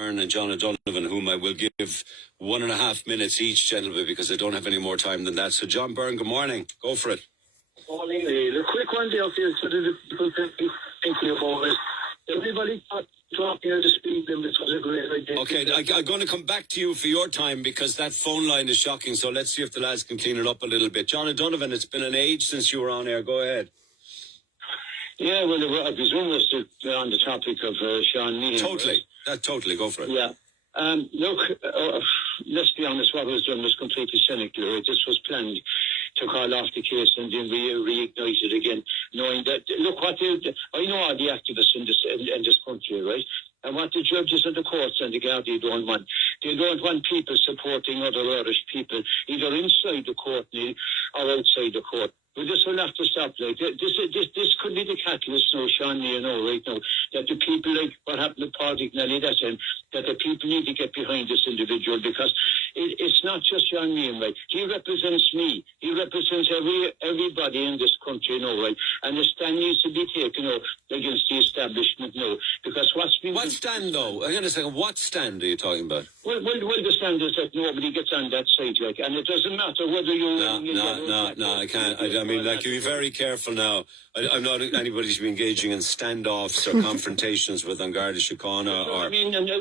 and John O'Donovan, whom I will give 1.5 minutes each, gentlemen, because I don't have any more time than that. So, John Byrne, good morning. Go for it. Morning. The quick one there for you, so that the people thinking about it. Everybody thought dropping the speed limit was a great idea. Okay, I'm going to come back to you for your time because that phone line is shocking. So let's see if the lads can clean it up a little bit. John O'Donovan, it's been an age since you were on air. Go ahead. Yeah, well, I presume we're on the topic of Sean Meehan. Totally. Totally. Go for it. Yeah. Look, let's be honest, what was done was completely cynical. Right? This was planned to call off the case and then reignite it again, knowing that, look, I know all the activists in this country, right? And what the judges and the courts and the Gardaí don't want. They don't want people supporting other Irish people, either inside the court or outside the court. But this will have to stop. Like this could be the catalyst now, Sean, right now, that the people, like what happened to Patrick Nelly that time, that the people need to get behind this individual, because it's not just Sean Meehan, right? He represents me. He represents everybody in this country, right? And the stand needs to be taken against the establishment now, because what's been... What stand, though? Hang on a second. What stand are you talking about? Well, the stand is that nobody gets on that side, like, and it doesn't matter whether you... No, I can't. I mean, like, you be very careful now. I'm not anybody should be engaging in standoffs or confrontations with An Garda Síochána or... I mean, unless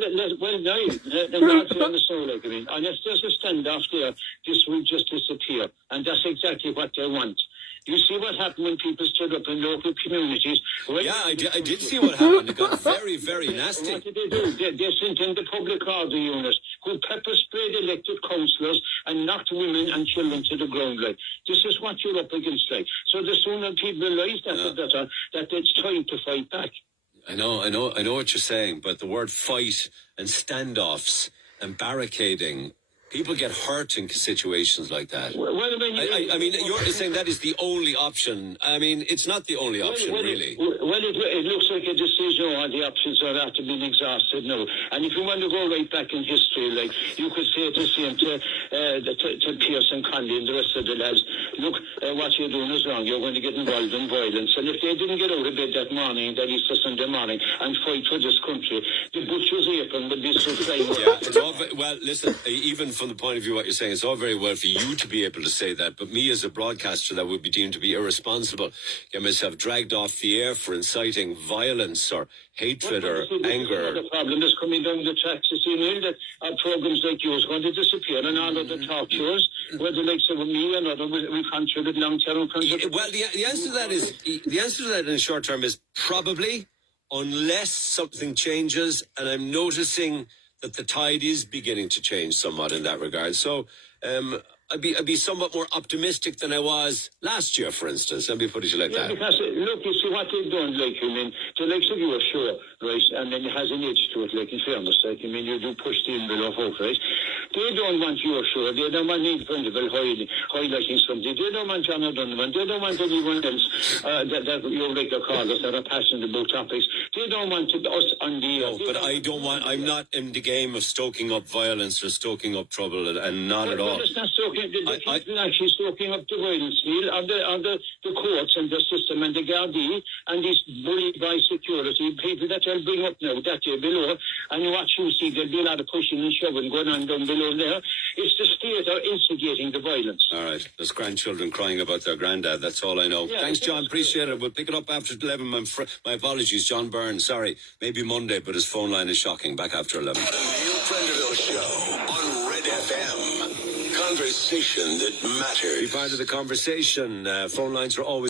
there's a standoff there, this will just disappear. And that's exactly what they want. You see what happened when people stood up in local communities? Right? Yeah, I did see what happened. It got very, very nasty. What did they do? They sent in the public order unit who pepper sprayed elected councillors and knocked women and children to the ground. Like, this is what you're up against. Like, so the sooner people realise that it's time to fight back. I know what you're saying, but the word fight and standoffs and barricading, people get hurt in situations like that. I mean, you're saying that is the only option. I mean, it's not the only option, really. It looks like a decision on the options are after being exhausted now. And if you want to go right back in history, like, you could say the same to Pierce and Conley and the rest of the lads. Look, what you're doing is wrong. You're going to get involved in violence. And if they didn't get out of bed that morning, that Easter Sunday morning, and fight for this country, the butcher's apron would be so fine. Yeah, it's all well, listen, even from the point of view of what you're saying, it's all very well for you to be able to say that, but me as a broadcaster, that would be deemed to be irresponsible. Get myself dragged off the air for inciting violence or hatred or anger. The problem is coming down the tracks. You know that our programs like yours going to disappear, and all of the talk shows, where the likes of me and other we contribute long-term. Well, the answer to that is in the short term is probably, unless something changes, and I'm noticing that the tide is beginning to change somewhat in that regard. So I'd be somewhat more optimistic than I was last year, for instance. Let me put it like that. Because, look, you see what they've done, like, I mean, the likes of you are sure, right, and then it has an edge to it, like, in fairness, like, I mean, you do push the envelope out, right? They don't want you sure, they don't want Neil Prendeville highlighting something, they don't want John O'Donovan, they don't want anyone else that you regular callers that are passionate about topics. They don't want us on the... No, but I'm not in the game of stoking up violence or stoking up trouble, and not at all. It's not stoking, people actually stoking up the violence, Neil, on the courts and the system and the Gardaí and these bullied by security people that they'll bring up now, that day below, and what you see, there'll be a lot of pushing and shoving going on down below there. It's the state are instigating the violence. All right, there's grandchildren crying about their granddad, that's all I know. Yeah, thanks, John, appreciate it. We'll pick it up after 11. My apologies, John Byrne, sorry, maybe Monday, but his phone line is shocking. Back after 11. The Neil Prendeville Show on Red FM. Conversation that matters. Be part of the conversation. Phone lines are always